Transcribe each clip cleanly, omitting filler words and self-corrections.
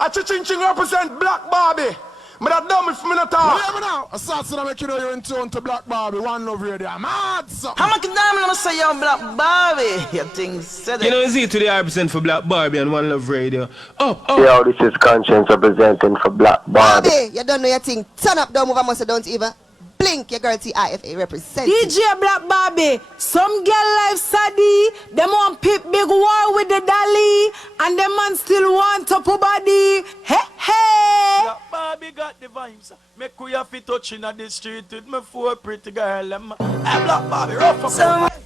A Ching represent Black Barbie. But that dumb if me not talk. Well, now, I start to make you know you're in tune to Black Barbie, One Love Radio. I'm mad, son. How much damn I'm say yo Black Barbie? You think said it. You know, is it to the represent for Black Barbie and One Love Radio? Oh. Yo, this is Conscience representing for Black Barbie. Barbie, you don't know your thing. Turn up, don't move, I must don't even blink. Your girl TIFA representing. DJ Black Barbie, some girl life saddy, them want pip big war with the dolly, and them man still want to put body. Hey, hey. Black Barbie got the vibes. Make we have to touch in the street with me four pretty girl. Hey, Black Barbie, rough up.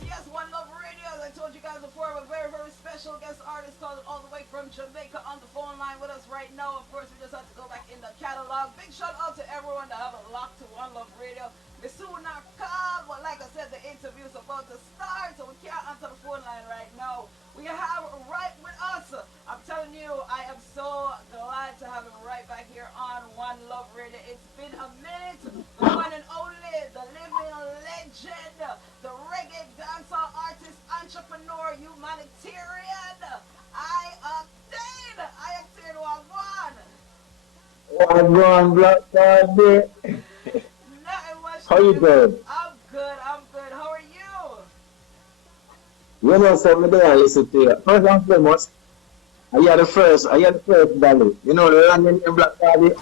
Yes, One Love Radio, as I told you guys before, a very, very special guest artist called all the way from Jamaica on the phone line with us right now. Of course, we just have to go back in the catalog. Big shout out to everyone that have a lock to One Love Radio. We soon not call, but like I said, the interview's about to start, so we can't answer the phone line right now. We have right with us. I'm telling you, I am so glad to have him right back here on One Love Radio. It's been a minute. The one and only, the living legend, the reggae dancehall artist, entrepreneur, humanitarian, Ioctane. Ioctane, Wagwan, Black Barbie. How you doing? I'm good. How are you? You know something there I listen to you. First and foremost, I had the first dolly. You know the London in Black Barbie.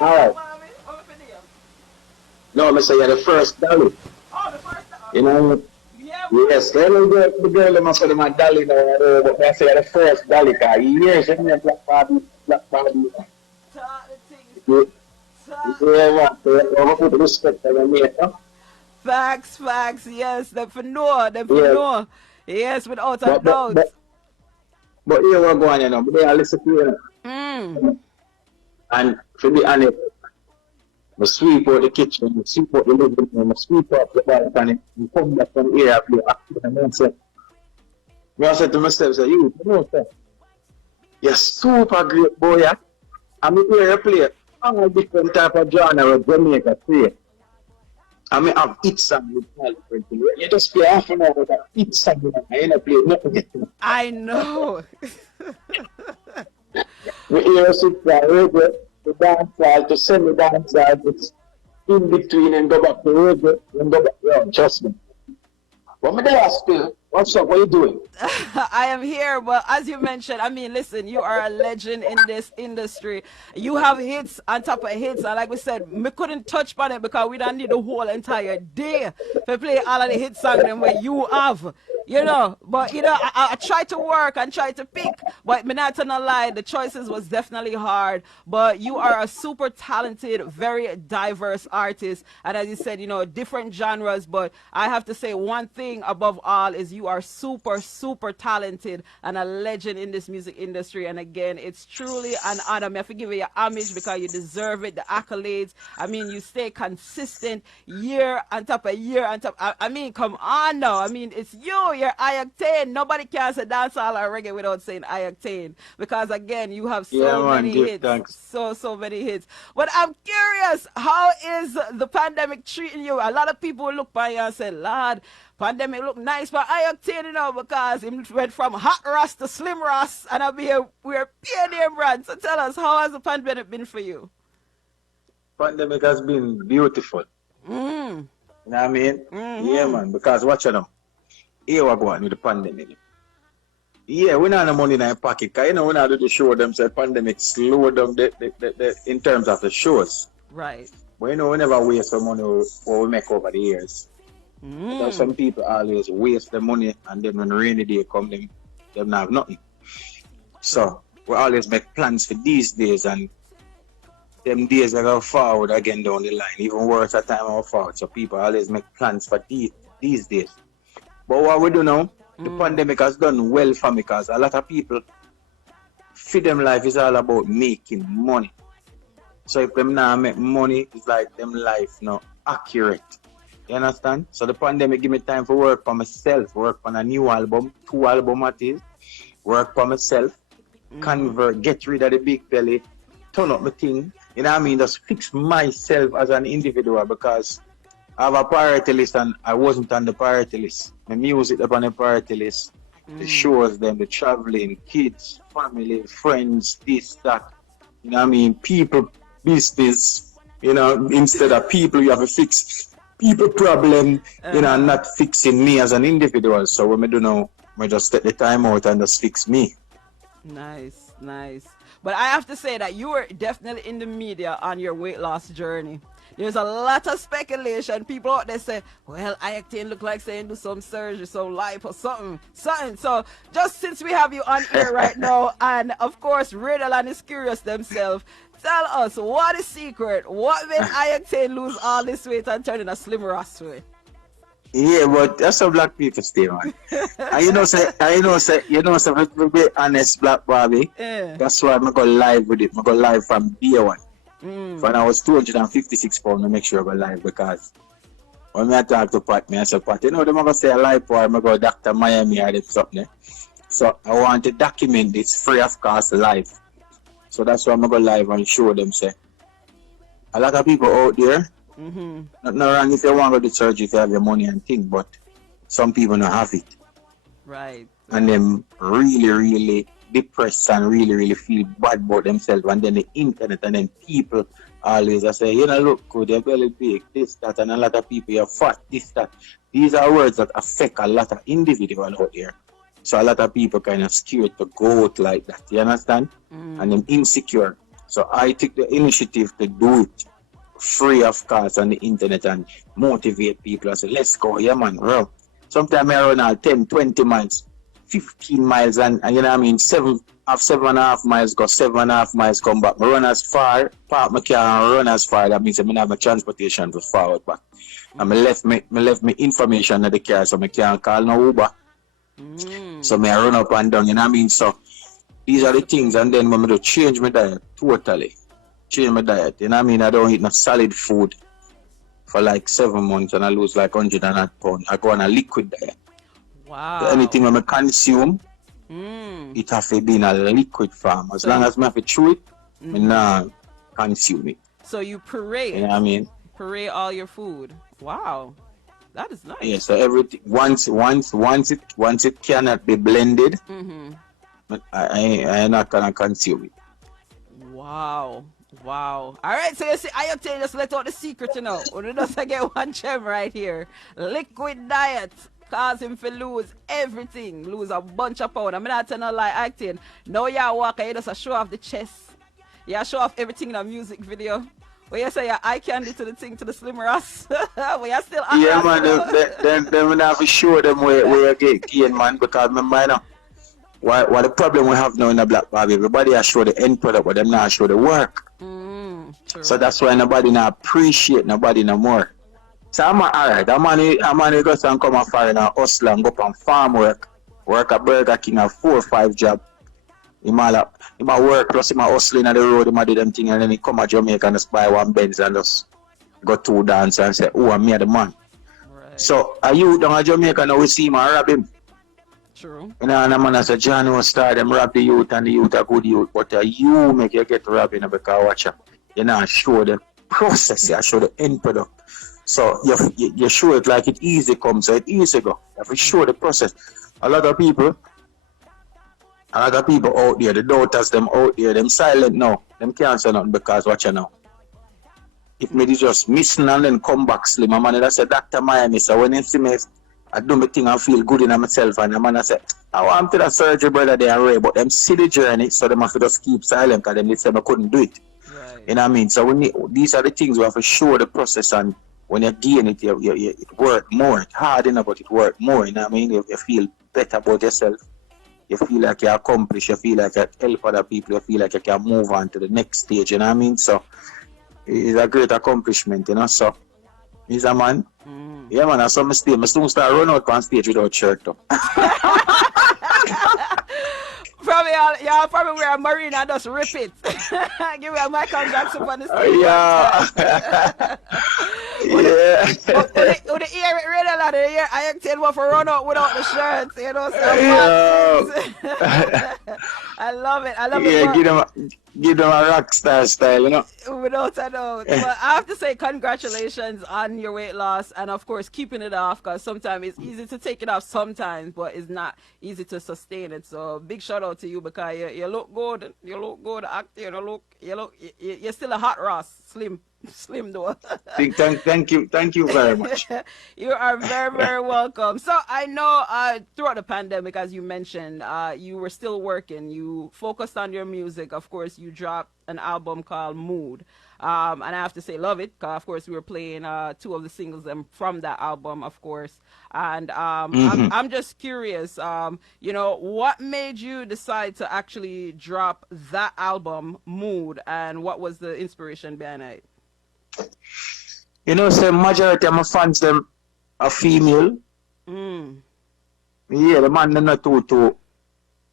Alright. No, I say you're the first dolly. Oh, the first dolly. You know? Yeah. Yes, the girl them say my dolly now, but I say you're the first dolly, because years in Black Barbie. Yeah, man. Respect to me, huh? Facts, yes, them for know. Yes, without a doubt. But here we're going, you know, but they are listening to you. And to be honest, I sweep out the kitchen, I sweep out the living room, I sweep out the balcony, and come back from here, I play active, and then say, I said to myself, say, you know, sir, you're super great boy, yeah? I'm here to play all different type of genre of Jamaica play. I mean, I've hit song with all different things. You just play half an hour with a hit song, I ain't play nothing. I know. We hear sit there, reggae, the dancehall, to semi-dancehall, it's in between and go back to reggae, and go back, yeah, trust me. But my dad still, what's up, what are you doing? I am here, but as you mentioned, I mean, listen, you are a legend in this industry. You have hits on top of hits, and like we said, we couldn't touch on it because we don't need the whole entire day to play all of the hit songs them where you have. You know, but you know, I try to work and try to pick, but me not gonna lie, the choices was definitely hard. But you are a super talented, very diverse artist, and as you said, you know, different genres. But I have to say one thing above all is you are super, super talented and a legend in this music industry. And again, it's truly an honor. I have to give you your homage because you deserve it. The accolades. I mean, you stay consistent year on top of year on top. I mean, come on now. I mean, it's you. You're Ioctane. Nobody can say dancehall or reggae without saying Ioctane, because again, you have so many hits. Thanks. So many hits. But I'm curious, how is the pandemic treating you? A lot of people look by you and say, Lord, pandemic look nice for Ioctane, you know, because it went from hot Ross to slim Ross, and we're pioneer brand. So tell us, how has the pandemic been for you? Pandemic has been beautiful. You know what I mean? Yeah, man, because watch it now. Here we go on with the pandemic. Yeah, we don't have no money in our pocket, because you know, we don't do the show, them say pandemic slowed down the in terms of the shows. Right. But you know, we never waste the money what we make over the years. Because some people always waste the money, and then when rainy day come, them don't have nothing. So we always make plans for these days, and them days are go forward again down the line. Even worse at time or forward. So people always make plans for these days. But what we do now, the pandemic has done well for me, because a lot of people, for them life is all about making money. So if them now make money, it's like them life not accurate. You understand? So the pandemic give me time for work for myself, work on a new album, 2 albums at it, work for myself, convert, get rid of the big belly, turn up my thing. You know what I mean? Just fix myself as an individual, because I have a priority list and I wasn't on the priority list. My music up on the priority list. the shows, them, the traveling, kids, family, friends, this, that. You know what I mean? People, business, you know, instead of people, you have to fix people problem, you know, not fixing me as an individual. So when I do now, I just take the time out and just fix me. Nice, nice. But I have to say that you were definitely in the media on your weight loss journey. There's a lot of speculation. People out there say, well, Ioctane look like saying do some surgery, some lipo or something. So just since we have you on air right now, and of course, Radioland is curious themselves, tell us, what is secret? What made Ioctane lose all this weight and turn in a slim Rastway? Yeah, but that's how black people stay, man. And you know, to be honest, Black Barbie, that's why I go live with it. I go live from day one. When I was 256 pounds, I make sure I go live because when I talk to Pat, I say, Pat, you know, they're going to say a live or I'm going to go Dr. Miami or something. So I want to document this free of cost live. So that's why I'm going to go live and show them, say, a lot of people out there, not wrong if you want to go to church if you have your money and things, but some people don't have it. Right. And them really depressed and really feel bad about themselves. And then the internet and then people always say, you know, look good, your belly big, this, that, and a lot of people, you're fat, this, that. These are words that affect a lot of individuals out there. So a lot of people kind of scared to go out like that, you understand? And them insecure. So I took the initiative to do it free of cost on the internet and motivate people. I say, let's go, yeah man, bro. Sometimes I run out 10, 20 miles, 15 miles, and you know what I mean, 7.5 miles go, 7.5 miles come back. I run as far, park my car and run as far. That means I have my transportation to forward back. And I left me information in the car so I can't call no Uber. So I run up and down, you know what I mean? So these are the things, and then when I do change my diet, totally. Change my diet, you know what I mean? I don't eat no solid food for like 7 months and I lose like 100 pounds. I go on a liquid diet. Wow. So anything when I consume, it has to be in a liquid form. As long as I have to chew it, I not consume it. So you puree. You know what I mean? Puree all your food. Wow. That is nice. Yeah, so everything once it cannot be blended, I'm not gonna consume it. Wow. Wow. All right, so you see, Ioctane just let out the secret, you know. We just get one gem right here. Liquid diet cause him to lose everything, lose a bunch of pounds. I'm not telling you like Ioctane. Now you walk and you just show off the chest. You show off everything in a music video. Where you say your eye candy to the thing to the slim Ross. But you still yeah, man, then we have to show them where you get gain, man, because remember, you know, what the problem we have now in the Black Barbie, everybody has show the end product, but them not show the work. True. So that's why nobody not appreciate nobody no more. So I'm alright, I'm on go and come and foreign and hustle and go up on farm work at Burger King and 4 or 5 jobs. He might work plus he might hustling on the road, he might do them thing, and then he come to Jamaica and just buy one Benz and just go to dance and say, oh, I'm me the man. Right. So a youth down in Jamaica now we see him and rob him. True. You know, and the man say, John will start them rob the youth and the youth are good youth, but you make you get robbed, you know, because watch out. You know, show the process, you show the end product. So you show it like it easy comes, so it easy go. You have to show the process. A lot of people out there, the doubters, them out there, them silent now. Them can't say nothing because watch you now. If me just missing and then come back slim, a man that say Dr. Miami, so when he see me, I do my thing and feel good in myself, and the man I say, I want to the surgery brother they are but them see the journey, so they have to just keep silent because they say I couldn't do it. Right. You know what I mean? So these are the things we have to show the process, and when you gain it, it work more. It's hard enough, but it work more. You know what I mean? You feel better about yourself. You feel like you accomplish. You feel like you help other people. You feel like you can move on to the next stage. You know what I mean? So it's a great accomplishment. You know. So he's a man. Yeah, man. I saw my stage. I soon start run out on stage without shirt though. Probably y'all probably wear a marine and just rip it. Give me a Michael Jackson on the stage. Yeah. Yeah. With the ear it really like the ear Ioctane want to run out without the shirt, you know. So I love it. I love Yeah, it. give them a rock star style, you know. Without a doubt. But I have to say congratulations on your weight loss and of course keeping it off, because sometimes it's easy to take it off sometimes, but it's not easy to sustain it. So big shout out to you, because you look good. You look good acting. You're still a hot Ross. Slim though. Thank you very much. You are very, very welcome. So I know throughout the pandemic, as you mentioned, you were still working. You focused on your music. Of course, you dropped an album called Mood. And I have to say, love it, because of course we were playing 2 of the singles from that album, of course. And I'm just curious, what made you decide to actually drop that album, Mood, and what was the inspiration behind it? You know, say majority of my fans them are female. Yeah, the man them not too.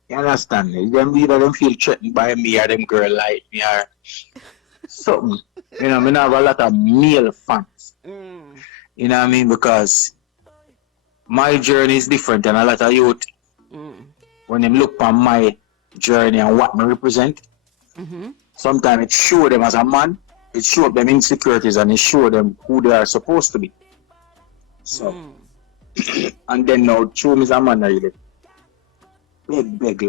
You understand? Them either them feel threatened by me or them girl like me or something. You know, I have a lot of male fans. You know what I mean? Because my journey is different than a lot of youth. When they look on my journey and what I represent, sometimes it show them as a man. It showed them insecurities and it showed them who they are supposed to be. So, and then now, show me as a man, really big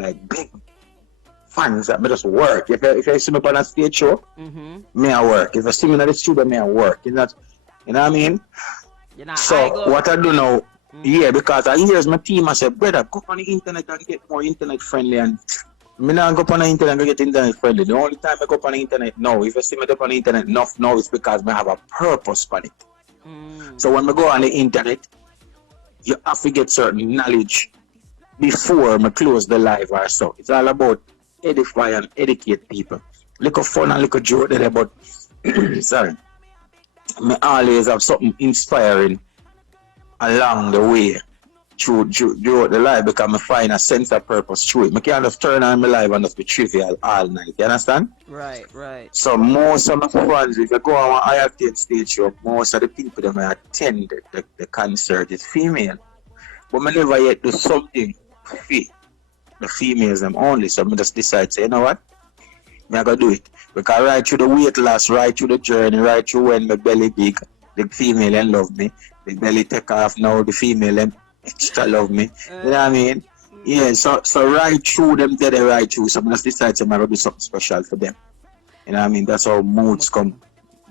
fans that me just work. If I see me on a stage show, me I work. If I see me in the studio, me I work. You know what I mean? So, what I do now, yeah, because I hear my team, I say, brother, go on the internet and get more internet friendly. And me not go on the internet and get internet friendly. The only time I go on the internet now, if I see me up on the internet enough now, it's because I have a purpose for it. So when I go on the internet, you have to get certain knowledge before I close the live or so. It's all about edify and educate people. Little fun and little joke there, but sorry. I always have something inspiring along the way. Through the live, because I find a sense of purpose through it. I can't just turn on my live and just be trivial all night. You understand? Right. So most of my fans, if you go on an Ioctane stage show, most of the people that I attend the concert is female. But I never yet do something for the females them only. So I just decide, say, you know what? I'm going to do it. Because right through the weight loss, right through the journey, right through when my belly big, the female and love me. The belly take off now, the female and extra love me. You know what I mean? Yeah, so right through them, they're right through. So I just decide to do something special for them. You know what I mean? That's how moods come.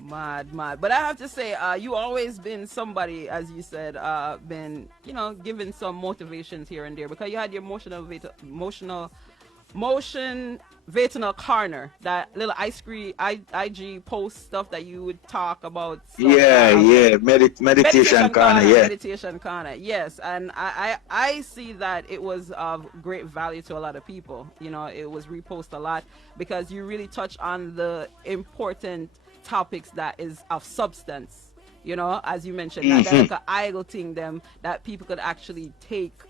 Mad. But I have to say, you always been somebody, as you said, been, giving some motivations here and there, because you had your motivational corner, that little IG post stuff that you would talk about. Meditation corner, Meditation corner, yes. And I see that it was of great value to a lot of people. It was reposted a lot, because you really touch on the important topics that is of substance, as you mentioned, that like an idle thing them that people could actually take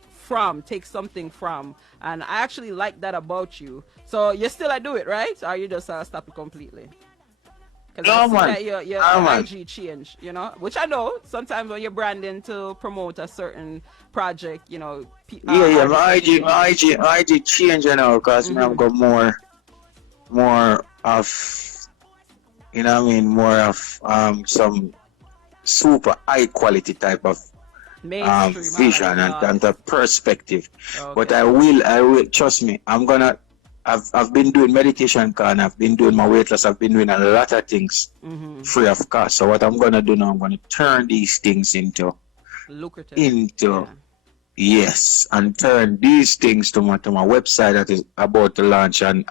something from. And I actually like that about you. So you still do it, right? Or you just stop it completely? Because I see that your IG change, which I know sometimes when you're branding to promote a certain project, my IG change, because I've got more of, more of some super high quality type of vision and the perspective. Okay. But I will trust me, I've been doing meditation, and I've been doing my weight loss, I've been doing a lot of things free of cost. So what I'm gonna do now, I'm gonna turn these things into lucrative. Yes, and turn these things to my website that is about to launch, and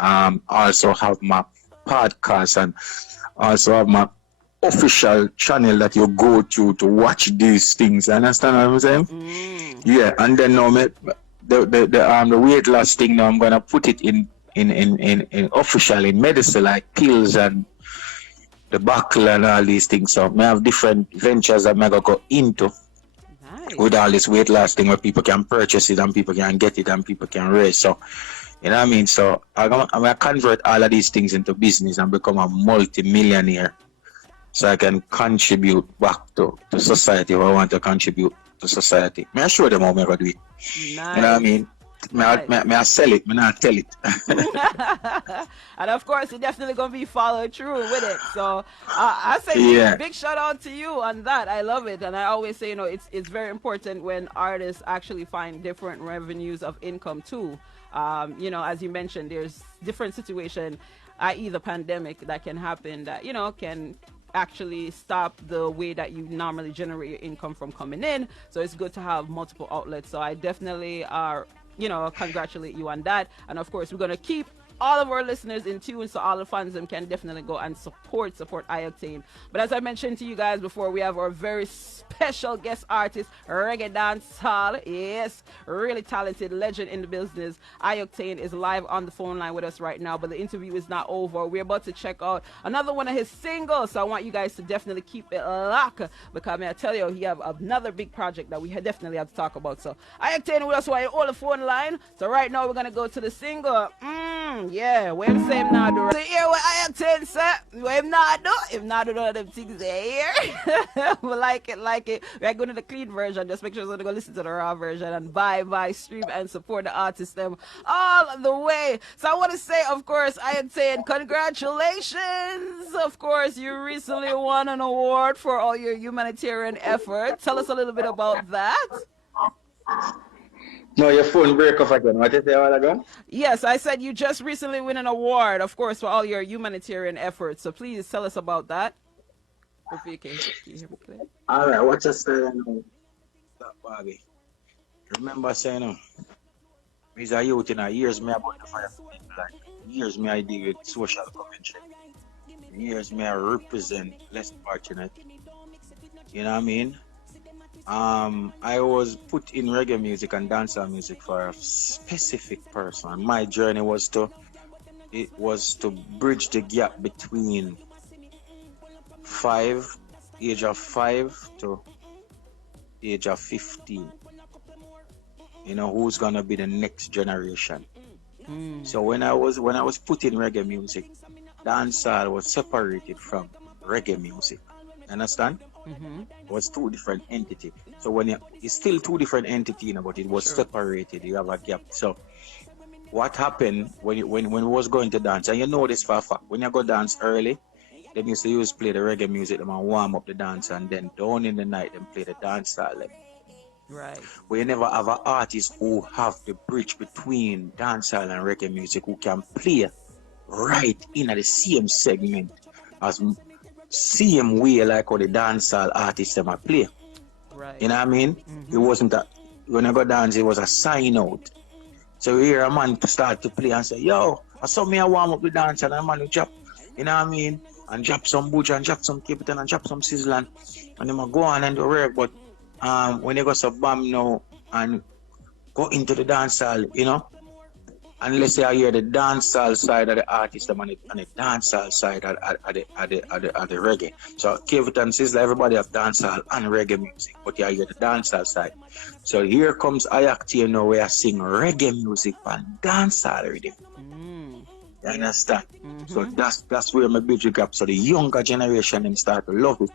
also have my podcast, and also have my official channel that you go to watch these things. Understand what I'm saying? Yeah, and then now the weight loss thing, now I'm gonna put it in official in medicine, like pills and the buckle and all these things. So I have different ventures that I'm gonna go into with all this weight loss thing, where people can purchase it and people can get it and people can raise. So you know what I mean? So I'm gonna convert all of these things into business and become a multi-millionaire, so I can contribute back to society, or I want to contribute to society. I show them how I'm going to do it. Nice. You know what I mean? I sell it, me not tell it. And of course, you're definitely gonna be followed through with it. So I say Yeah. big shout out to you on that. I love it, and I always say, it's very important when artists actually find different revenues of income too. As you mentioned, there's different situation, i.e. the pandemic, that can happen that can actually stop the way that you normally generate your income from coming in. So it's good to have multiple outlets. So I definitely congratulate you on that. And of course, we're going to keep all of our listeners in tune, so all the fans them can definitely go and support Ioctane. But as I mentioned to you guys before, we have our very special guest artist, reggae dancehall, yes, really talented legend in the business. Ioctane is live on the phone line with us right now, but the interview is not over. We're about to check out another one of his singles, so I want you guys to definitely keep it locked, because I tell you, he have another big project that we definitely have to talk about. So Ioctane with us on the phone line. So right now we're gonna go to the single. Yeah, what him say him not do. So here what Ioctane say, what him not do, none of them things there here. We like it. We're going to the clean version. Just make sure you're going to go listen to the raw version and buy, stream, and support the artists them all the way. So I want to say, of course, Ioctane, congratulations. Of course, you recently won an award for all your humanitarian effort. Tell us a little bit about that. No, your phone break off again. What did you say a while ago? Yes, I said you just recently won an award, of course, for all your humanitarian efforts. So please tell us about that. Hopefully you can hear me clear. All right, what you say now? Barbie. Remember saying, he's a youth in years me about the fire. Like years me I deal with social commentary. Years me I represent less fortunate. You know what I mean? I was put in reggae music and dancehall music for a specific person. My journey was to bridge the gap between age of 5 to age of 15. Who's gonna be the next generation. So when I was put in reggae music, dancehall was separated from reggae music. Understand? It was two different entities. So when it's still two different entities, but it was separated. You have a gap. So what happened when we was going to dance, and you know this for a fact, when you go dance early, they used to play the reggae music, them and warm up the dance, and then down in the night, them play the dancehall. Right. We never have an artist who have the bridge between dancehall and reggae music who can play right in the same segment as same way like how the dancehall artists them play. Right. You know what I mean? It wasn't when I go dance, it was a sign out. So you hear a man start to play and say, yo, I saw me warm up the dance, and a man who drop, you know what I mean? And drop some butcher and drop some capital and drop some sizzling, and them go on and do work. But when you go so bam now and go into the dancehall, unless you hear the dancehall side of the artist and the dancehall side of the reggae. So Capital and Sizzler, everybody have dancehall and reggae music, but you hear the dancehall side. So here comes Ioctane now, where I sing reggae music and dancehall rhythm. You understand? So that's where my bridge gap. So the younger generation them start to love it.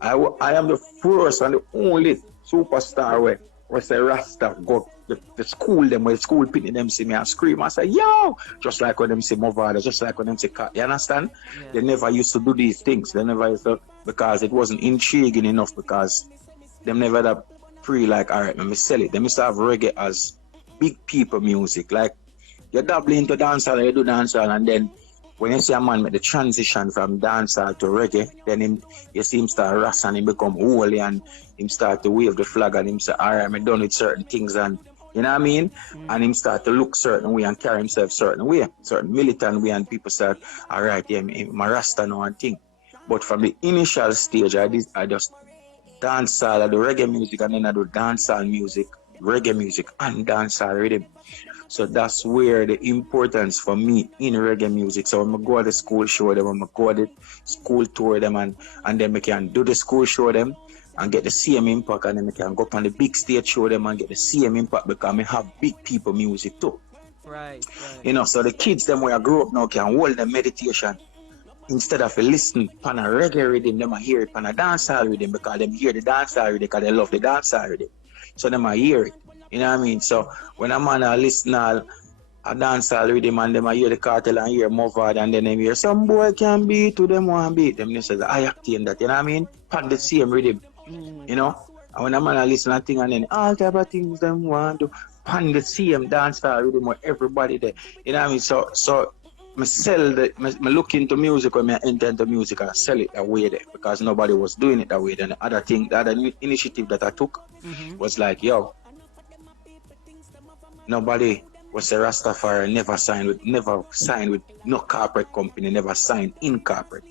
I am the first and the only superstar where say Rasta go the school them, where school pitting them see me and scream. I say, yo, just like when them say Movada, just like when them say Cat. You understand? Yeah. They never used to do these things. They never used to, because it wasn't intriguing enough, because them never that free like, all right, let me sell it. They used to have reggae as big people music. Like, you dabble into dancehall, you do dancehall, and then when you see a man make the transition from dancehall to reggae, then you see him start rust and he become holy, and him start to wave the flag and him say, all right, I'm done with certain things, and you know what I mean? And him start to look certain way and carry himself certain way, certain militant way, and people start, all right, yeah, I'm a Rasta now and thing. But from the initial stage, I just dancehall, I do reggae music, and then I do dancehall music, reggae music, and dancehall rhythm. So that's where the importance for me in reggae music. So when I go to the school show them, when I go to the school tour them, and then we can do the school show them and get the same impact, and then we can go up on the big stage show them and get the same impact, because we have big people music too. Right. So the kids them where I grew up now can hold the meditation. Instead of listening on a reggae rhythm, them I hear it on a dancehall rhythm, because them hear the dancehall rhythm because they love the dancehall rhythm. So them I hear it. You know what I mean? So when a man a listen all a dancehall rhythm and them a hear the cartel and hear Muvard and then them hear some boy can beat to them want beat them. They say Ioctane that, you know what I mean? Pan the same rhythm, you know? And when a man a listen and thing and then all type of things them want to pan the same dancehall rhythm with everybody there. You know what I mean? So I sell the, I look into music when I enter into music and I sell it that way there because nobody was doing it that way. Then the other thing, the other initiative that I took was like, yo, nobody was a Rastafari, never signed with no corporate company, never signed in corporate.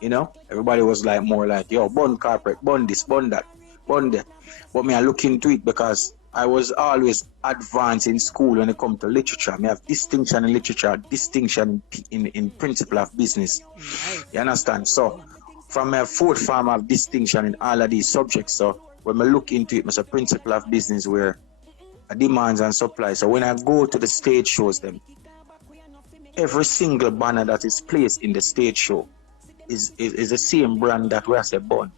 You know? Everybody was like more like, yo, bun corporate, bun this, bun that, bun that. But me I look into it because I was always advanced in school when it comes to literature. I have distinction in literature, distinction in principle of business. Nice. You understand? So from my fourth form of distinction in all of these subjects. So when I look into it, it's a principle of business where demands and supply. So when I go to the stage shows them, every single banner that is placed in the stage show is the same brand that we have say bun.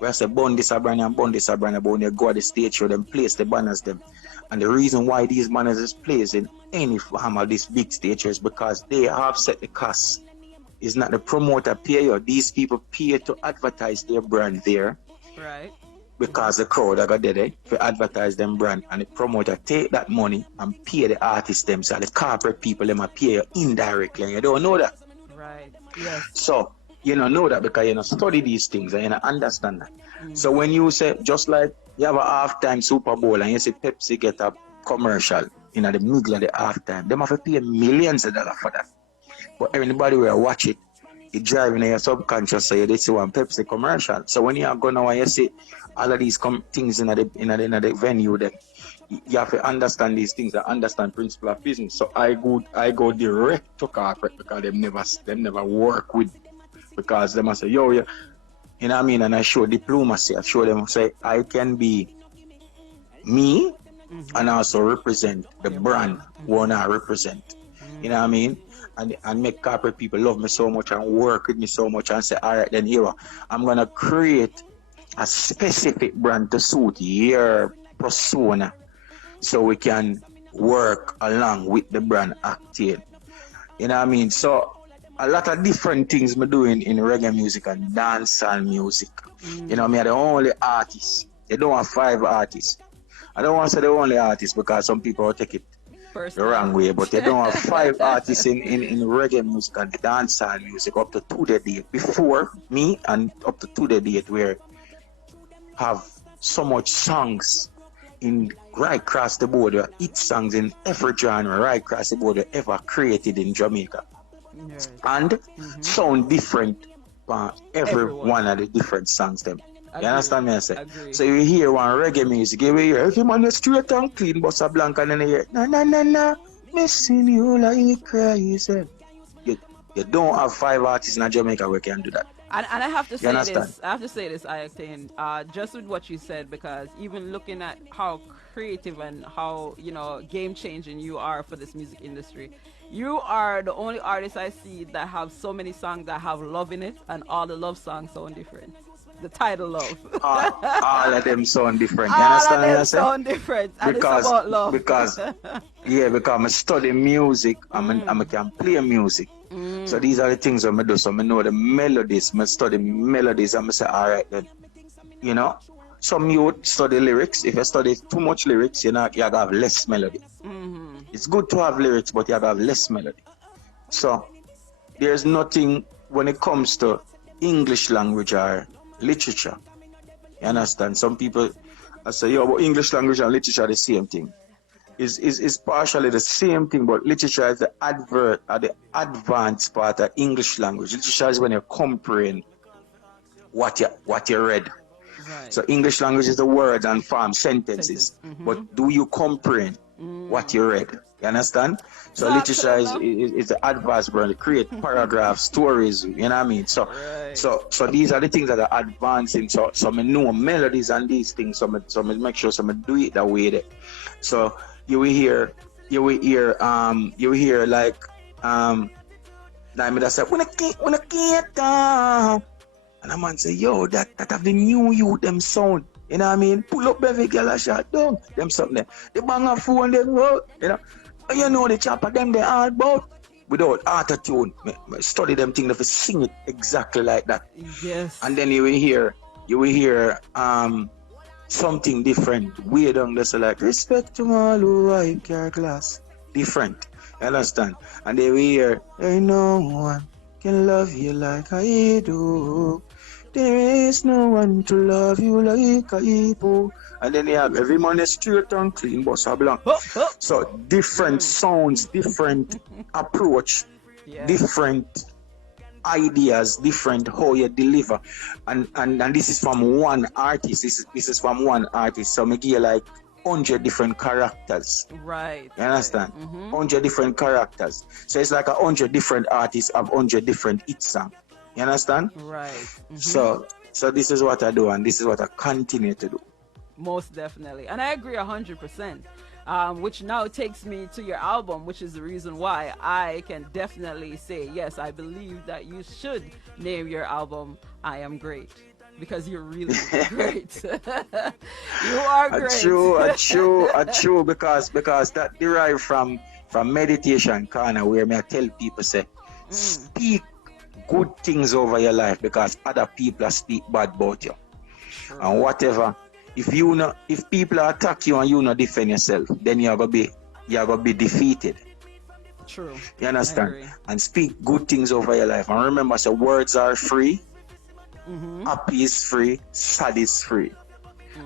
We have say bun this a brand and bun this a brand, but when you go to the stage show, them place the banners them. And the reason why these banners is placed in any form of this big stage show is because they have set the cost. It's not the promoter pay you. These people pay to advertise their brand there. Right. Because the crowd are got there to advertise them brand and the promoter take that money and pay the artists them. So the corporate people them pay you indirectly and you don't know that. Right. Yes. So you don't know that because you don't study these things and you don't understand that. So when you say, just like you have a halftime Super Bowl and you see Pepsi get a commercial in the middle of the halftime, they have to pay millions of dollars for that. But everybody will watch it. You drive in your subconscious, so you see one Pepsi commercial. So when you are going and you see all of these things in the venue, then you have to understand these things and understand principle of business. So I go direct to corporate because them never work with, because they must say, yo, you know what I mean? And I show diplomacy. I show them, say, I can be me and also represent the brand one I represent. You know what I mean? And make corporate people love me so much and work with me so much and say, all right, then here, I'm going to create a specific brand to suit your persona so we can work along with the brand Octane. You know what I mean? So a lot of different things I'm doing in reggae music and dancehall music. You know, me are the only artist. They don't have 5 artists. I don't want to say the only artist because some people will take it the wrong way, but they don't have 5 artists in reggae music and dancehall music up to the date before me and up to the date where have so much songs in right across the border, each songs in every genre right across the border ever created in Jamaica. Yes. And sound different for every one of the different songs them. You understand me I say? Agreed. So you hear one reggae music, you hear every man is straight and clean, Bossa Blanca, and then you hear na missing you like crazy. You don't have 5 artists in Jamaica who can do that. And I have to You say understand? this. I have to say this, Ioctane, just with what you said, because even looking at how creative and how, you know, game changing you are for this music industry, you are the only artist I see that have so many songs that have love in it, and all the love songs sound different. The title love. All of them sound different. You All understand of what I them say? sound different, and it's about love. Because I study music, I can play music. So these are the things I do. So I know the melodies, I study melodies, and I say, all right then. You know? Some youth study lyrics. If you study too much lyrics, you have less melody. It's good to have lyrics, but you have less melody. So there's nothing when it comes to English language or literature. You understand? Some people say, yo, but English language and literature are the same thing. Is partially the same thing, but literature is the advanced part of English language. Literature is when you comprehend what you read. Right. So English language is the words and form sentences. But do you comprehend what you read? You understand? So literature is the advanced brand. Create paragraphs, stories, you know what I mean? So so these are the things that are advancing. So I know melodies and these things, so I make sure I do it that way there. So you will hear like that say when I can't and a man say, yo, that have the new youth them sound. You know what I mean? Pull up every girl a shot down. Them something there. The bang a phone them, you know. And you know the chopper them they hard about. Without auto-tune. Study them things, they sing it exactly like that. Yes. And then you will hear something different. Way down there, so like, respect to all who wipe your glass. Different. You understand? And they will hear, ain't no one can love you like I do. There is no one to love you like I do. And then they have every man is straight and clean, boss a blank. So different sounds, different approach, different ideas, different how you deliver. And this is from one artist. This is from one artist. So me give you like 100 different characters. Right. You understand? 100 different characters. So it's like 100 different artists have 100 different hit songs. You understand? Right. So this is what I do, and this is what I continue to do. Most definitely. And I agree 100%. Which now takes me to your album, which is the reason why I can definitely say, yes, I believe that you should name your album I Am Great. Because you're really great. You are great. True, because that derived from meditation corner where me I tell people say, speak good things over your life because other people speak bad about you. True. And whatever, if people attack you and you not defend yourself, then you're gonna be defeated. True. You understand? And speak good things over your life. And remember, so words are free. Happy is free, sad is free,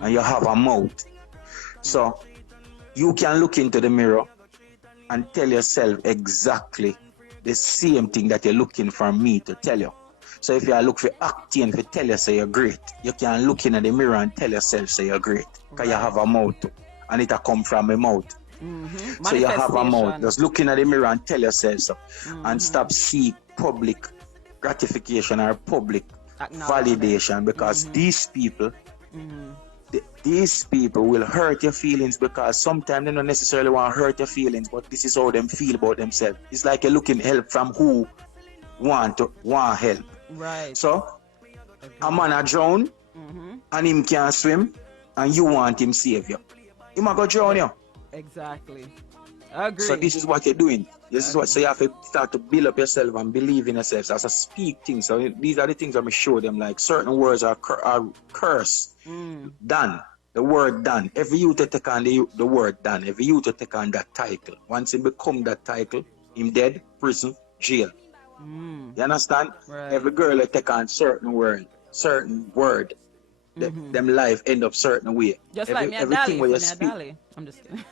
and you have a mouth. So you can look into the mirror and tell yourself exactly the same thing that you're looking for me to tell you. So if you look for Octane to tell you say you're great, you can look in the mirror and tell yourself say you're great. Because you have a mouth and it'll come from a mouth. So you have a mouth. Just look in the mirror and tell yourself so. And stop seek public gratification or public validation, because these people will hurt your feelings, because sometimes they don't necessarily want to hurt your feelings, but this is how them feel about themselves. It's like you're looking help from who want help. Right. So a man a drown and him can't swim and you want him save you. He might go drown you. Exactly. I agree. So this is what you're doing. So you have to start to build up yourself and believe in yourself. So as I speak things, so these are the things I'm going to show them. Like certain words are curse. Done. The word done. Every youth to take on the word done. Every youth to take on that title. Once he become that title, him dead, prison, jail. You understand? Right. Every girl that take on certain word. Them life end up certain way. Just like me and Dolly. I'm just kidding.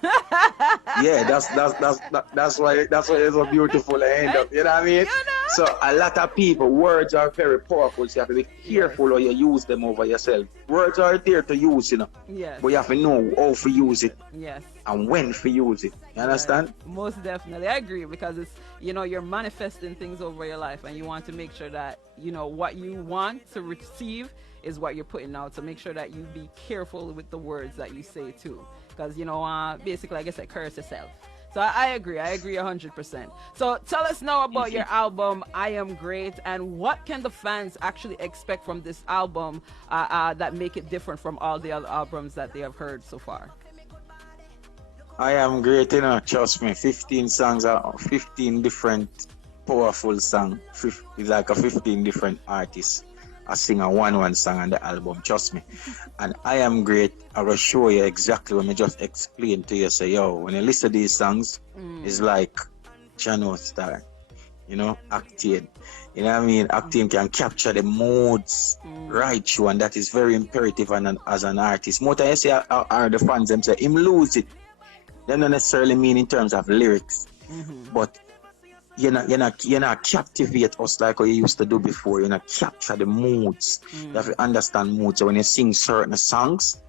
Yeah, that's why it's so beautiful and end up. You know what I mean? So a lot of people, words are very powerful. So you have to be careful how you use them over yourself. Words are there to use, you know. Yes. But you have to know how to use it. Yes. And when to use it. You understand? Right. Most definitely. I agree, because it's, you're manifesting things over your life, and you want to make sure that, what you want to receive is what you're putting out. So make sure that you be careful with the words that you say too. Because, basically, I guess I curse yourself. So I agree 100%. So tell us now about your album, I Am Great, and what can the fans actually expect from this album that make it different from all the other albums that they have heard so far? I Am Great, trust me, 15 songs, 15 different powerful songs. It's like a 15 different artists. I sing a one song on the album, trust me. And I Am Great, I will show you exactly what I just explained to you. Say, yo, when you listen to these songs, it's like Jano Star, Octane. You know what I mean? Octane can capture the moods right through, and that is very imperative as an artist. More time you say are the fans them say him lose it. They don't necessarily mean in terms of lyrics, but you're not captivate us like how you used to do before. You're not capture the moods. You have to understand moods. So when you sing certain songs,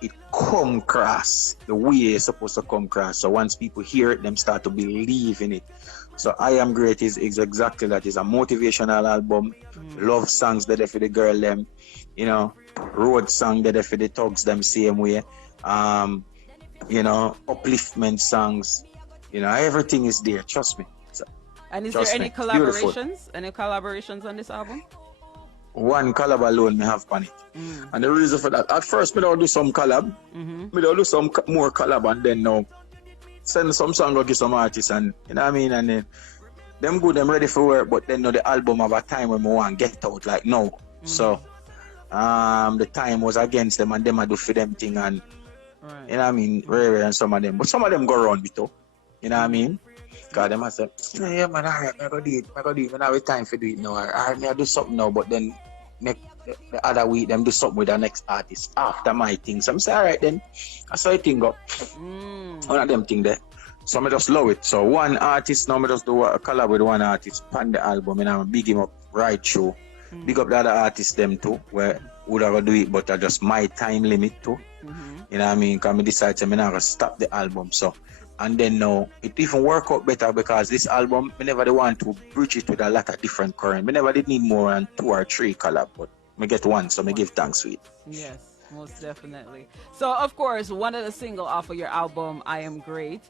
it come across the way it's supposed to come across. So once people hear it, them start to believe in it. So I Am Great is exactly that. It's a motivational album. Love songs that are for the girl them. Road song that are for the thugs them same way. Upliftment songs. Everything is there. Trust me. And is there any collaborations? Any collaborations on this album? one collab alone me have on it. And the reason for that, at first me don't do some collab, me don't do some more collab, and then now send some song go give some artists, and you know what I mean, and then them good, them ready for work, but then now the album have a time when me want get out like no. So the time was against them, and them I do for them thing, and you know what I mean, rare and some of them, but some of them go around me too. You know what I mean? Because them I say, yeah man, alright, I go do it, I don't have time for do it now. Alright, I do something now, but then the other week them do something with the next artist after my thing. So I'm say, alright then, I saw a thing go. One of them thing there. So I just love it. So one artist now, I just do a collab with one artist on the album, and I'm big him up right through. Big up the other artists them too, where would I go do it, but I just my time limit too. You know what I mean? Because I decide to not stop the album. So and then now it even work out better because this album I never want to bridge it with a lot of different current. I never did need more than 2 or 3 collab, but I get one, so I give thanks to it. Yes, most definitely. So of course, one of the single off of your album, I Am Great.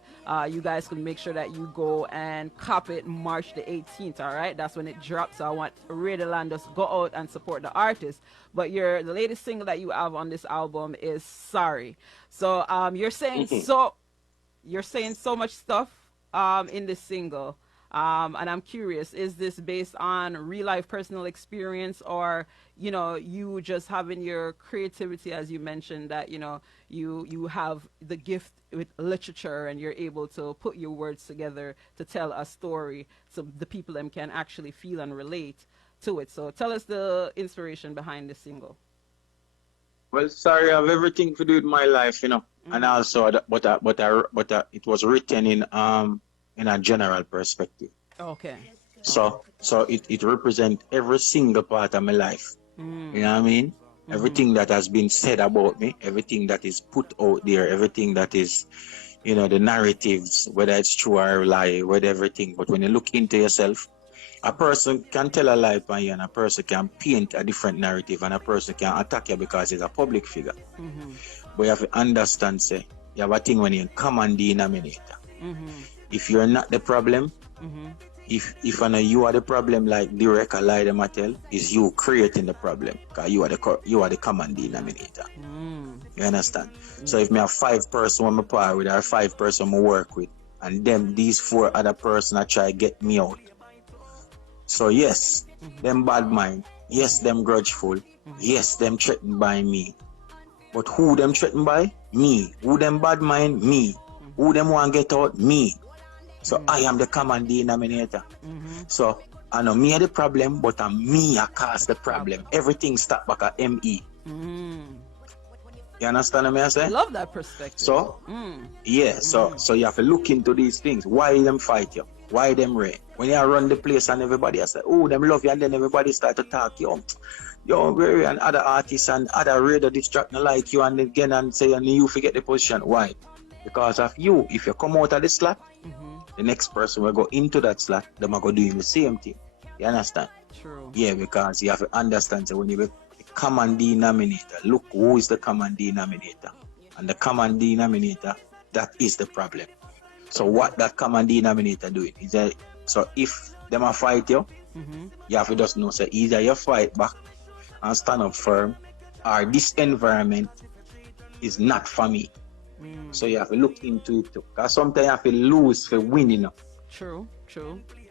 You guys can make sure that you go and cop it March the 18th, all right? That's when it drops. So I want Radio Land to go out and support the artist. But the latest single that you have on this album is Sorry. So you're saying you're saying so much stuff in this single. And I'm curious, is this based on real life personal experience, or, you know, you just having your creativity, as you mentioned, that, you know, you have the gift with literature and you're able to put your words together to tell a story so the people them can actually feel and relate to it. So tell us the inspiration behind this single. Well, sorry, I have everything to do with my life, you know, and also, but it was written in a general perspective. Okay. So it represents every single part of my life. You know what I mean? Everything that has been said about me, everything that is put out there, everything that is, you know, the narratives, whether it's true or a lie, whether everything. But when you look into yourself, a person can tell a lie by you, and a person can paint a different narrative, and a person can attack you because he's a public figure. But you have to understand, say, you have a thing when you common denominator. If you're not the problem, if I know you are the problem, like the record lie them I tell, is you creating the problem, because you are the common denominator. You understand? So if me have 5 person I'm par with, or 5 person I work with, and these 4 other person I try get me out. So yes, them bad mind, yes, them grudgeful, yes, them threatened by me. But who them threatened by? Me. Who them bad mind? Me. Who them want get out? Me. So I am the common denominator. So I know me are the problem, but I'm me I cause the problem. Everything start back at ME. You understand what I say? I love that perspective. So yeah, so you have to look into these things. Why them fight you? Why them rain? When you run the place and everybody I say, oh, them love you, and then everybody start to talk yo, and other artists and other radio distracting like you, and again and say, and you forget the position. Why? Because of you. If you come out of the slot, the next person will go into that slot, they will go doing the same thing. You understand? True. Yeah, because you have to understand that when you be the common denominator, look who is the common denominator. And the common denominator, that is the problem. So what that common denominator doing is that, so if them a fight you, you have to just know, so either you fight back and stand up firm, or this environment is not for me. So you have to look into it too. Because sometimes you have to lose for winning. True.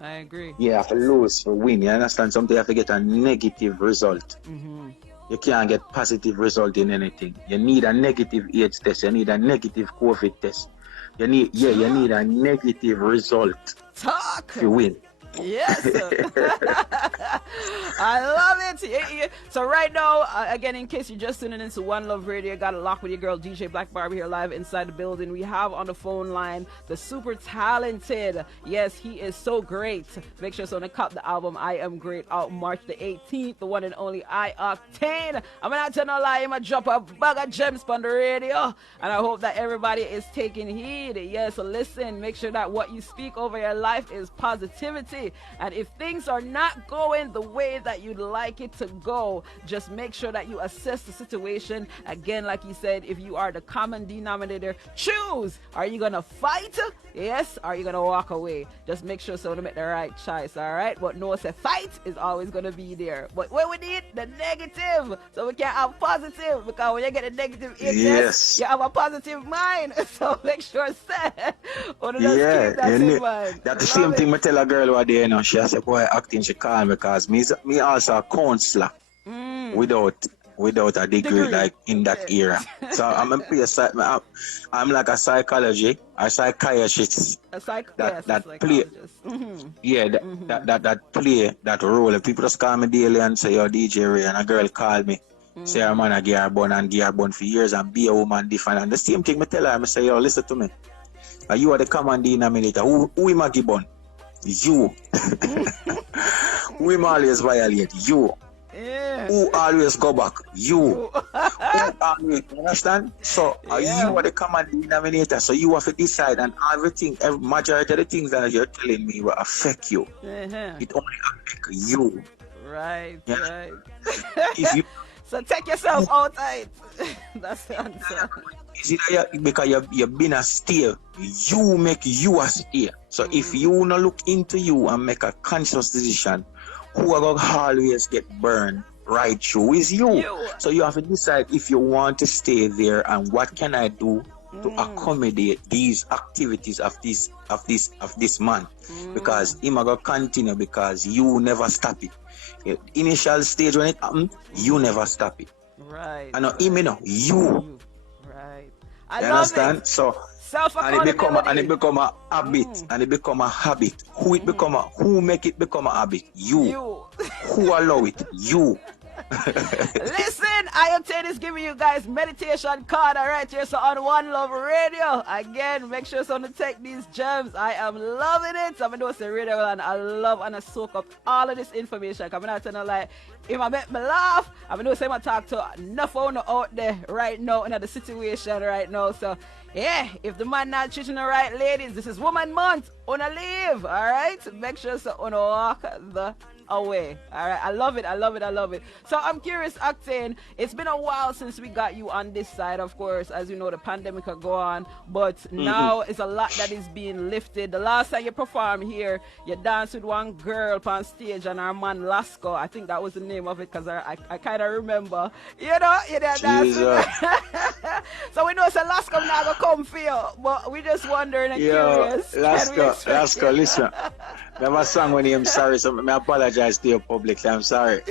I agree. You have to lose for win. You understand? Sometimes you have to get a negative result. You can't get positive result in anything. You need a negative AIDS test. You need a negative COVID test. You need a negative result to win. Yes. I love it. Yeah. So right now, again, in case you're just tuning into One Love Radio, got a lock with your girl DJ Black Barbie here live inside the building. We have on the phone line the super talented. Yes, he is so great. Make sure to cop the album I Am Great out March the 18th. The one and only Ioctane. I'm not telling no lie. I'm gonna drop a bag of gems on the radio, and I hope that everybody is taking heed. Yes, so listen. Make sure that what you speak over your life is positivity. busy. And if things are not going the way that you'd like it to go, just make sure that you assess the situation. Again, like you said, if you are the common denominator, choose. Are you going to fight? Yes. Are you going to walk away? Just make sure so to make the right choice, all right? But no, say fight is always going to be there. But what we need, the negative. So we can't have positive, because when you get a negative interest, you have a positive mind. So make sure, say, keep that in mind. That's the same thing I tell a girl over there, you know. She has a boy acting, she call me, because me also a counselor without a degree like in that era. So I'm like a psychology, a psychiatrist that play that play that role. And people just call me daily and say, yo, DJ Ray, and a girl call me. Say her man a gear bun for years and be a woman different. And the same thing I tell her, I say, yo, listen to me. You are the common denominator. Who am I gibbon? You. Who am always violate? You. Yeah. Who always go back? You. Who always, understand? So you are the common denominator. So you have to decide, and everything, majority of the things that you're telling me will affect you. It only affects you. Right, right. If you, so take yourself outside. That's the answer. Because you've been a steer, you make you a steer. So if you not look into you and make a conscious decision, who are going to always get burned right through is you. So you have to decide if you want to stay there, and what can I do to accommodate these activities of this man, because him are going to continue, because you never stop it. Initial stage when it happen, you never stop it. Right. I know him, you know, you. Right. You understand? It. So and it become a habit, and it become a habit. Who it become who make it become a habit? You. Who allow it? You. Listen, Ioctane is giving you guys meditation card right here, so on One Love Radio. Again, make sure so to take these gems. I am loving it. I'm going to say radio, and I love and I soak up all of this information. Coming out and like, if I make me laugh, I'm going to say I talk to enough owner out there right now in the situation right now. So yeah, if the man not treating the right ladies, this is Woman Month. Wanna leave, all right? Make sure so wanna walk the away. All right, I love it. I love it. I love it. So I'm curious, Octane. It's been a while since we got you on this side. Of course, as you know, the pandemic will go on, but now it's a lot that is being lifted. The last time you performed here, you danced with one girl on stage, and our man Lasco. I think that was the name of it, because I kind of remember. You know, you did dance. So we know so Lasco now gonna come for you, but we just wondering and curious. Lasco, listen. I have a song when I'm sorry, so I apologize to you publicly. I'm sorry.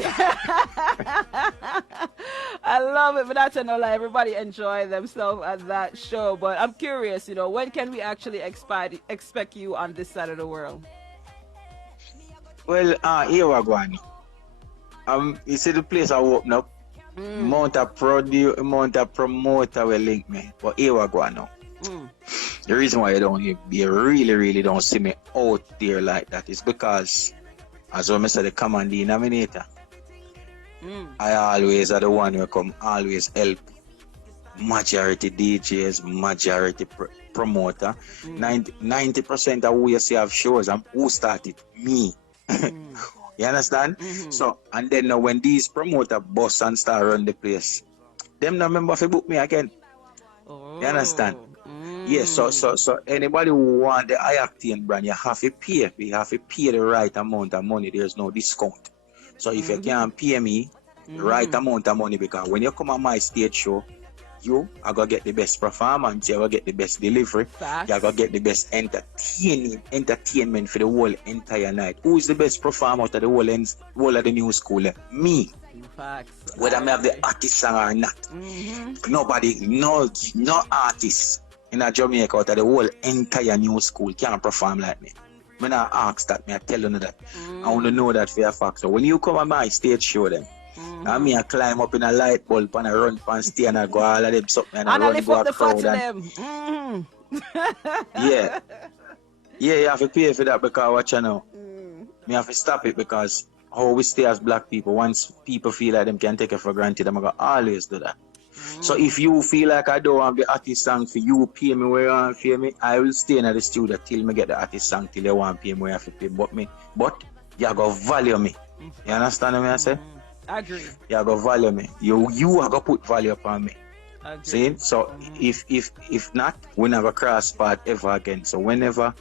I love it, but that's no lie. Everybody enjoy themselves at that show. But I'm curious, you know, when can we actually expect you on this side of the world? Well, here we go. You see the place I open up. Amount of promoter will link me, but here we go now. The reason why you really don't see me out there like that is because, as I said, the common denominator. I always are the one who come always help majority DJs, majority promoter. 90% of who you see have shows, and who started? Me. You understand? So, and then when these promoter boss and start run the place, them not remember if book me again. You understand? Yes, so anybody who want the Ioctane brand, you have to pay. You have to pay the right amount of money. There's no discount. So if you can't pay me the right amount of money, because when you come on my stage show, you are going to get the best performance, you're going to get the best delivery, you're going to get the best entertainment for the whole entire night. Who is the best performer out of the whole of the new school? Me. Facts. Whether I have the artist song or not. Nobody, no artist in a Jamaica out of the whole entire new school can't perform like me. When I ask that, I tell you that. I want to know that for a fact. So when you come on my stage show them, I climb up in a light bulb and I run past stage and I go all of them something and I run lift go up the crowd to them. Yeah, you have to pay for that, because watch you now. Me have to stop it, because how we stay as black people, once people feel like them can take it for granted, I'm going to always do that. So if you feel like I don't want the artist song for you, pay me where you want to pay me, I will stay in the studio till me get the artist song till they want to pay me where I have to pay. But you go value me. You understand what I say? I agree. You go value me. You are gonna put value upon me. Agree. See? So if not, we never cross path ever again. So whenever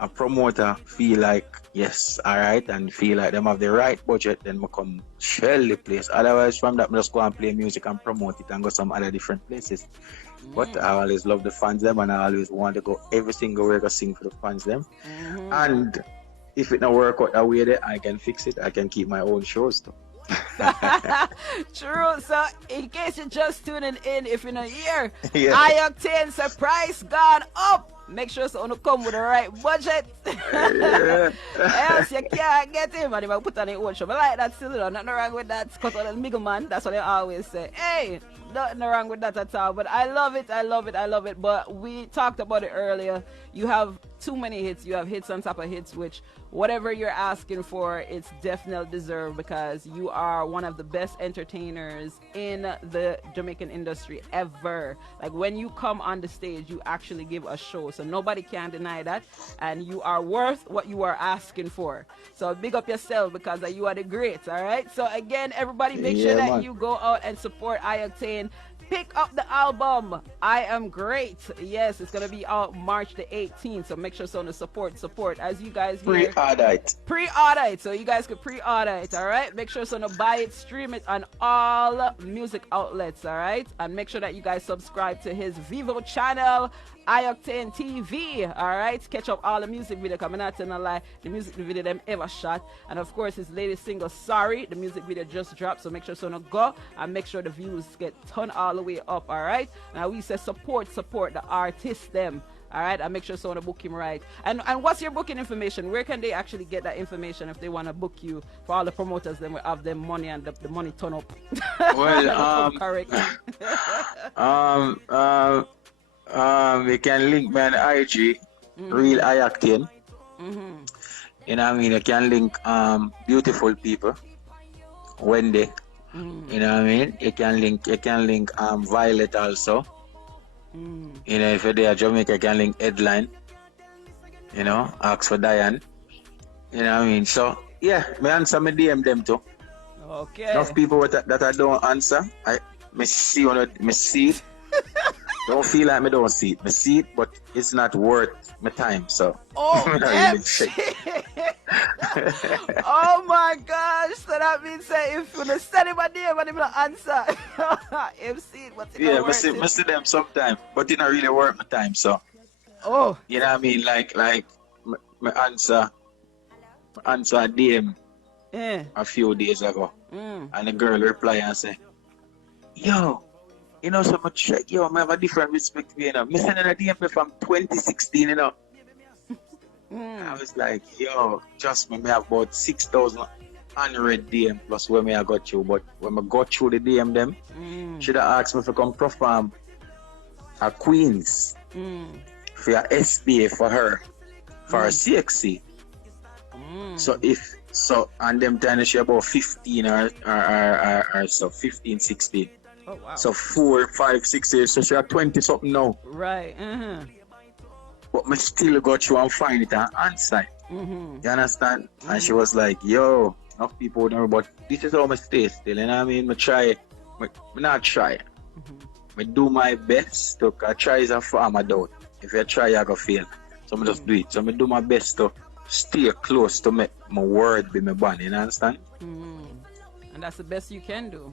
a promoter feel like yes, alright, and feel like them have the right budget, then we come shell the place. Otherwise from that, we just go and play music and promote it and go some other different places. But I always love the fans them, and I always want to go every single way to sing for the fans them. And if it don't work out that way there, I can fix it. I can keep my own shows too. True. So in case you're just tuning in, if you're not here, Yeah. Ioctane surprise gone up. Make sure so you come with the right budget. Else you can't get him, and he might put on his own show. But like that still, nothing wrong with that. Cut out the middleman. That's what they always say. Hey, nothing wrong with that at all. But I love it. I love it. I love it. But we talked about it earlier. You have too many hits. You have hits on top of hits, which whatever you're asking for, it's definitely deserved, because you are one of the best entertainers in the Jamaican industry ever. Like when you come on the stage, you actually give a show. So nobody can deny that. And you are worth what you are asking for. So big up yourself, because you are the greats, all right? So again, everybody make sure that you go out and support Ioctane. Pick up the album, I Am Great. Yes, it's going to be out March the 18th. So make sure to support. As you guys hear. Pre-order it. Pre-order it. So you guys could pre-order it, all right? Make sure to buy it, stream it on all music outlets, all right? And make sure that you guys subscribe to his Vivo channel, Ioctane TV, all right? Catch up all the music video, coming out to no lie, the music video them ever shot. And of course, his latest single, Sorry, the music video just dropped. So make sure to go and make sure the views get turned all the way up, all right? Now we say support the artists them. All right, and make sure someone to book him right. And what's your booking information? Where can they actually get that information if they want to book you? For all the promoters, then we have them money and the money turn up. Well, correct. You can link me on IG, Real Ioctane. You know what I mean? You can link Beautiful People, Wendy. You know what I mean? You can link Violet also. You know, if you're there Jamaica, you can link Headline. You know, ask for Diane. You know what I mean? So yeah, me answer me DM them too. Okay. Enough people that I don't answer. Me see it. Don't feel like me don't see it. Me see it, but it's not worth my time. So oh my gosh! So that means that if you send him a DM and him not answer, him see it, but me see them sometime, but it not really worth my time. So you know what I mean? Like me answer a DM a few days ago, and the girl reply and say, "Yo, you know so much. Yo, I have a different respect for you. Know, me sending a DM from 2016. You know." I was like, yo, trust me, I have about 6,000 unread DM plus where I got you. But when I got through the DM them, should have asked me to come perform a Queens for a SPA for her, for a CXC. So and them time she about 15 or so, 15, 16. Oh, wow. So 4, 5, 6 years, so she had 20 something now. Right. But me still got you and find it and answer. You understand? And she was like, yo, enough people know, but this is how I stay still. You know what I mean? I try, I not try. I do my best to, I try is a farm I doubt. If you try, you go fail. So I just do it. So I do my best to stay close to make my word be my bond. You understand? And that's the best you can do.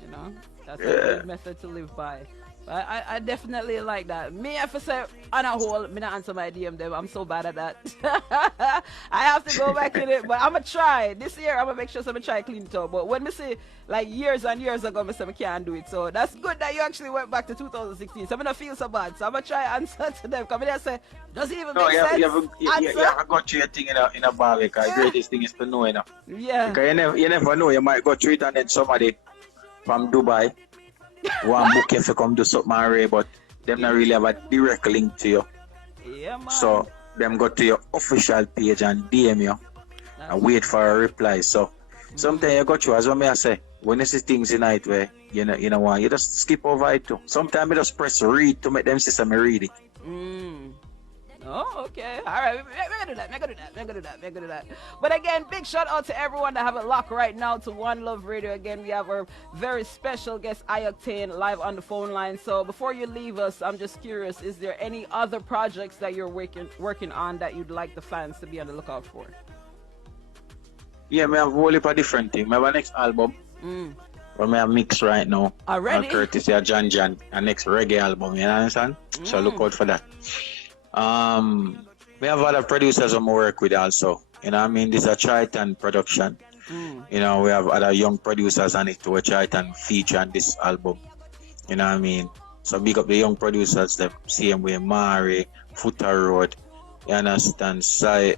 You know? That's a good method to live by. I definitely like that. Me, if I say on a whole, me not answer my DM them. I'm so bad at that. I have to go back in it, but I'm gonna try. This year, I'm gonna make sure I'm gonna try clean it up. But when me say like years and years ago, me say I can't do it. So that's good that you actually went back to 2016. So I'm gonna feel so bad. So I'm gonna try answer to them. Come in and say, does it even make sense? You have got through your thing in a bar, because the greatest thing is to know, you know. Yeah. Because you never know, you might go through it and then somebody from Dubai want book you to come do something already, but them not really have a direct link to you. Yeah, man. So them go to your official page and DM you and wait for a reply. So sometimes you got you, as what I say, when you see things in night where you know what, you just skip over it too. Sometimes I just press read to make them see me read it. Oh, okay. All right. We're gonna do that. But again, big shout out to everyone that have it locked right now to One Love Radio. Again, we have our very special guest, Ioctane, live on the phone line. So before you leave us, I'm just curious, is there any other projects that you're working on that you'd like the fans to be on the lookout for? Yeah, I have a whole heap of different things. I have a next album. But I have mix right now. Already? Courtesy of John, a next reggae album, you understand? So look out for that. We have other producers I'm work with also. You know what I mean? This is a Triton production. You know, we have other young producers on it to a Triton feature on this album. You know what I mean? So big up the young producers, the same way Mari, Footer Road, you understand? Sai,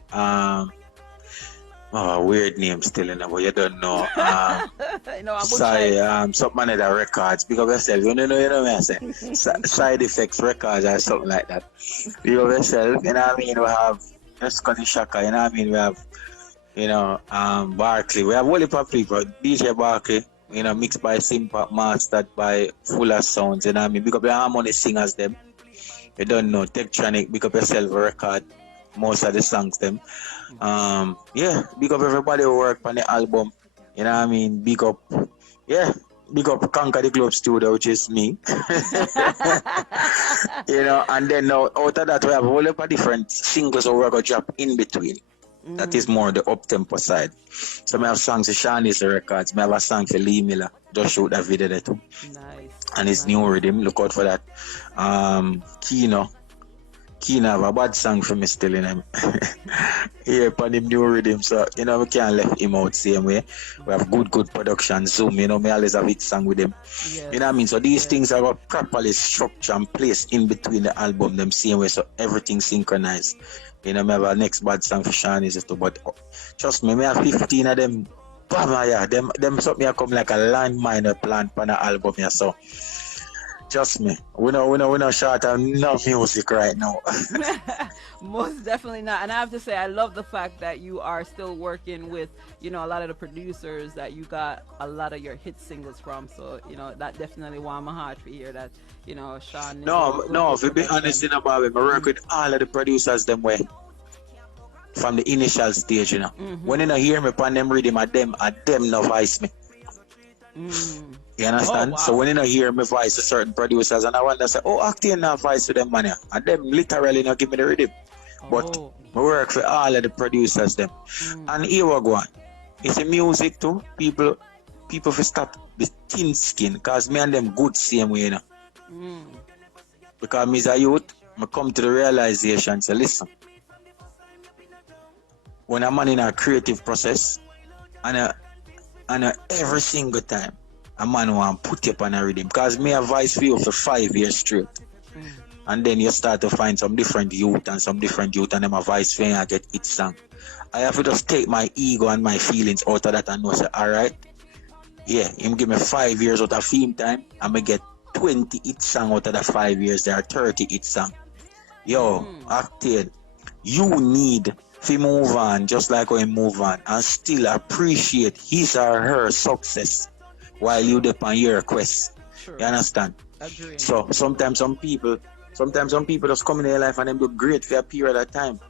weird name still in there, but you don't know. Something like that records. Big up yourself. You know what I say? Side Effects Records or something like that. Big up yourself. You know what I mean? We have Scotty Shaka. You know what I mean? We have, Barkley. We have a whole heap of people. DJ Barkley. You know, mixed by Simpa, mastered by Fuller Sounds. You know what I mean? Big up your harmony singers them. You don't know. Tektronic. Big up yourself record. Most of the songs them. Big up everybody who work on the album. You know what I mean? Big up Conquer the Globe Studio, which is me. And then now out of that we have a whole lot of different singles we're gonna drop in between. That is more the up-tempo side. So I have songs for Shani's records, I have a song for Lee Miller. Just shoot that video there too. Nice. And his new rhythm, look out for that. Keen have a bad song for me still in him. Upon him new rhythm, so we can't let him out same way. We have good production, Zoom, me always have hit song with him. Yes. You know what I mean? So these things are properly structured and placed in between the album them same way, so everything synchronized. Me have a next bad song for Shani's too, but trust me, I have 15 of them. Them something come like a landmine plant on the album here, so trust me, we're not short of no music right now. Most definitely not. And I have to say, I love the fact that you are still working with, a lot of the producers that you got a lot of your hit singles from. So, that definitely warmed my heart to hear that, Sean. No, to be honest about it, I work with all of the producers them way. From the initial stage, When you hear me upon them rhythm, them no voice me. You understand? Oh, wow. So when you hear me voice to certain producers, and I wonder, say, Octane not voice to them, man. And them literally not give me the rhythm. But I work for all of the producers, them. And here we go on. It's a music too. People for stop the thin skin, because me and them good same way, Because me as a youth, I come to the realization, say, listen, when I'm in a creative process, and every single time, a man want to put you up on a rhythm. Because me have voice for you for 5 years straight. And then you start to find some different youth and them a voice for you and get each song. I have to just take my ego and my feelings out of that and know, say, alright, him give me 5 years out of fame time, and I get 20 each song out of the 5 years, there are 30 each song. Octane, you need to move on just like how he move on and still appreciate his or her success while you depend on your quest. Sure. You understand? Agreed. So sometimes some people just come in their life and them do great for a period of time.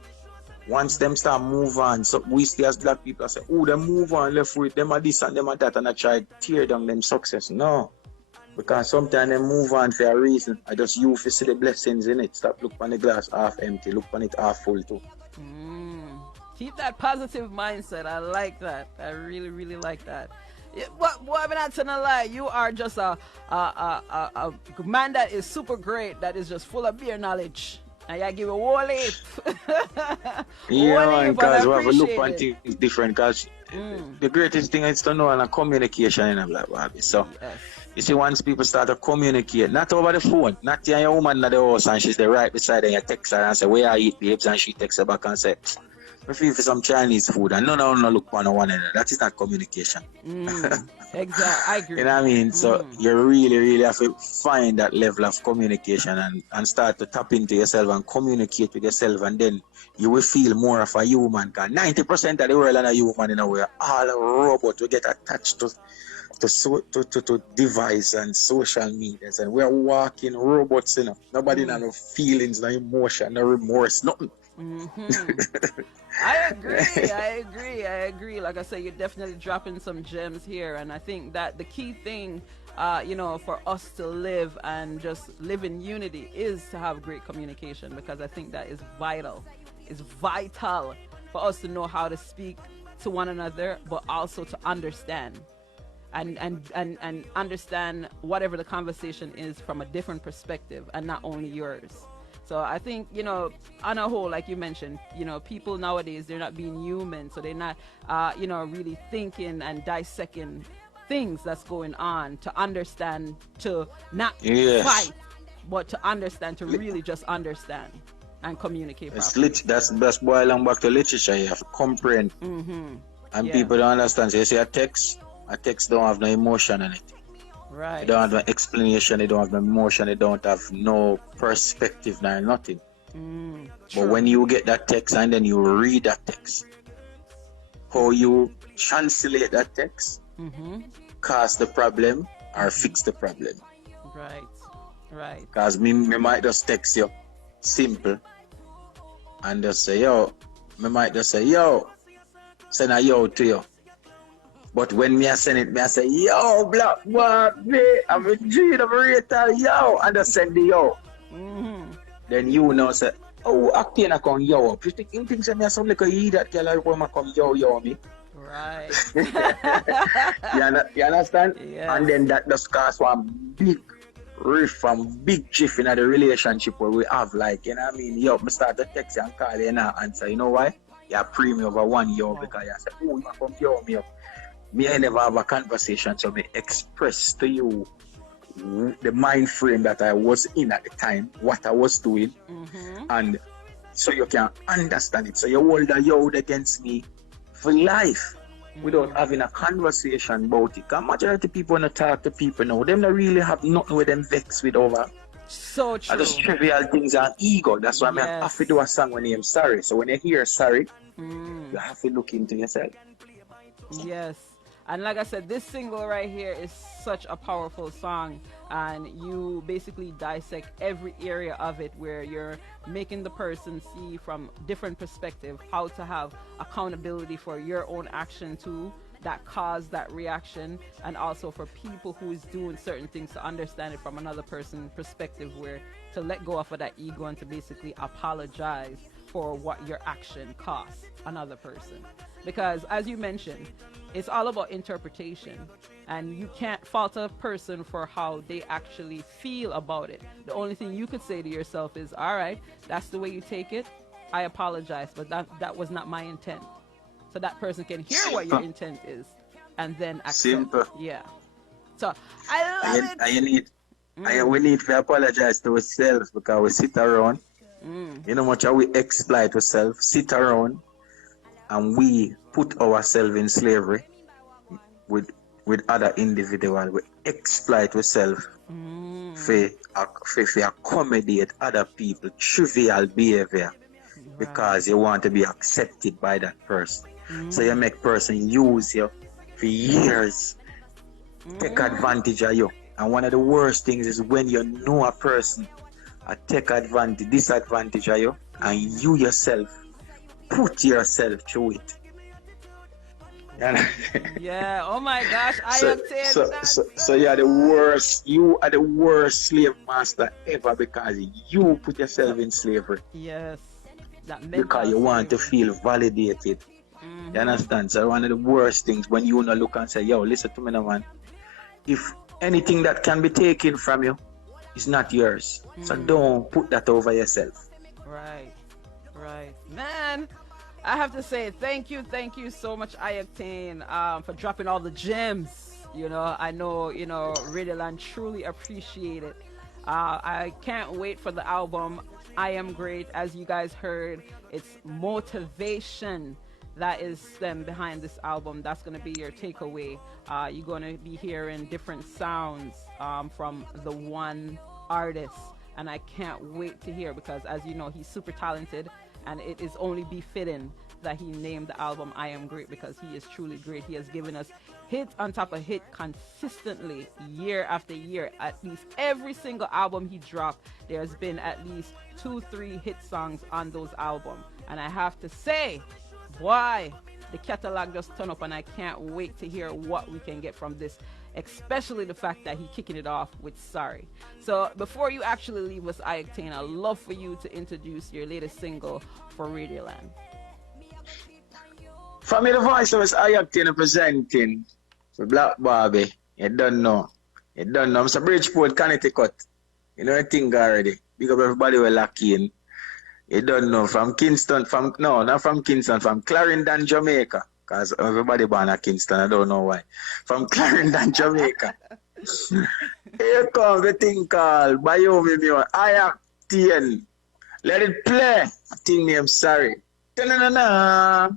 Once them start move on, so we still as black people say, them move on left with them are this and them are that, and I try to tear down them success. No. Because sometimes they move on for a reason. I just you to see the blessings in it. Stop look on the glass half empty, look on it half full too. Keep that positive mindset. I like that. I really, really like that. Boy, I'm not telling a lie. You are just a man that is super great, that is just full of beer knowledge. And you give a whole heap. Because we have a look on things different. Because the greatest thing is to know and communication in a black Barbie. So, you see, once people start to communicate, not over the phone, not your woman at the house and she's there right beside her, and you text her and say, where are you, babes? And she texts her back and say, I feel for some Chinese food, and no look on one another. That is not communication. Exactly, I agree. You know what I mean? So you really, really have to find that level of communication and start to tap into yourself and communicate with yourself, and then you will feel more of a human. Because 90% of the world are a human in a way. All robots will get attached to to device and social medias, and we're walking robots, you know. Nobody has no feelings, no emotion, no remorse, nothing. I agree. Like I say, you're definitely dropping some gems here, and I think that the key thing, for us to live and just live in unity is to have great communication, because I think that is vital. It's vital for us to know how to speak to one another, but also to understand. And understand whatever the conversation is from a different perspective and not only yours. So I think, on a whole, like you mentioned, people nowadays, they're not being human. So they're not, really thinking and dissecting things that's going on to understand, to not fight, but to understand, to really just understand and communicate properly. That's boiling back to literature. You have to comprehend. And people don't understand. So you see a text don't have no emotion in it. Right. It don't have no explanation, it don't have no emotion, it don't have no perspective, nor nothing. But when you get that text and then you read that text, how you translate that text, cause the problem or fix the problem. Right. Because me might just text you simple and just say, yo, send a yo to you. But when me I send it, I say, yo, Black Barbie, I'm a G, I'm a rater, yo, and I send the yo. Then you know, say, oh, Octane I come yo up. You think me something like a that girl I want to come yo me? Right. You understand? Yes. And then that just cause one big riff and big jiff in the relationship where we have, like, you know what I mean? Yo, me start to text you and call you and I answer. You know why? You premium over one yo because you say, oh, you come yo me up. Me, I never have a conversation, so me express to you the mind frame that I was in at the time, what I was doing, and so you can understand it. So you hold a yo against me for life without having a conversation about it. Because majority of people don't talk to people now. Them don't really have nothing with them vex with over. So true. Just trivial things and ego. That's why I have to do a song when I'm sorry. So when you hear sorry, you have to look into yourself. Yes. And like I said, this single right here is such a powerful song, and you basically dissect every area of it where you're making the person see from different perspective how to have accountability for your own action too, that cause that reaction, and also for people who is doing certain things to understand it from another person's perspective, where to let go of that ego and to basically apologize for what your action costs another person. Because as you mentioned, it's all about interpretation, and you can't fault a person for how they actually feel about it. The only thing you could say to yourself is, all right, that's the way you take it, I apologize, but that was not my intent. So that person can hear what your intent is and then accept it. Yeah. So I love it. We need to apologize to ourselves because we sit around, you know much how we exploit ourselves, sit around, and we put ourselves in slavery with other individuals. We exploit ourselves for accommodate other people trivial behavior because you want to be accepted by that person. So you make person use you for years, take advantage of you. And one of the worst things is when you know a person take disadvantage of you, and you yourself put yourself through it. Yeah, oh my gosh, So you are the worst. You are the worst slave master ever because you put yourself in slavery. Yes. Because you want to feel validated. You understand? So one of the worst things when you wanna look and say, yo, listen to me now, man. If anything that can be taken from you is not yours. So don't put that over yourself. Right. Man, I have to say thank you so much, Ioctane, for dropping all the gems. I know, Radioland truly appreciate it. I can't wait for the album I Am Great. As you guys heard, it's motivation that is stem behind this album. That's going to be your takeaway. You're going to be hearing different sounds from the one artist, and I can't wait to hear, because as you know, he's super talented, and it is only befitting that he named the album I Am Great, because he is truly great. He has given us hit on top of hit consistently year after year. At least every single album he dropped, there's been at least 2-3 hit songs on those albums. And I have to say, boy, the catalog just turned up, and I can't wait to hear what we can get from this, especially the fact that he's kicking it off with Sorry. So before you actually leave us, Ioctane, I'd love for you to introduce your latest single for Radioland. For me, the voice was Ioctane presenting for Black Barbie. You don't know. You don't know. I'm from Bridgeport, Connecticut. You know the thing already. Big up everybody we're lucky in. You don't know. From Kingston, not from Kingston, from Clarendon, Jamaica. Because everybody born at Kingston, I don't know why. From Clarendon, Jamaica. Here comes the thing called Biomi Ioctane. Let it play. A thing named Sorry. Ta-na-na-na.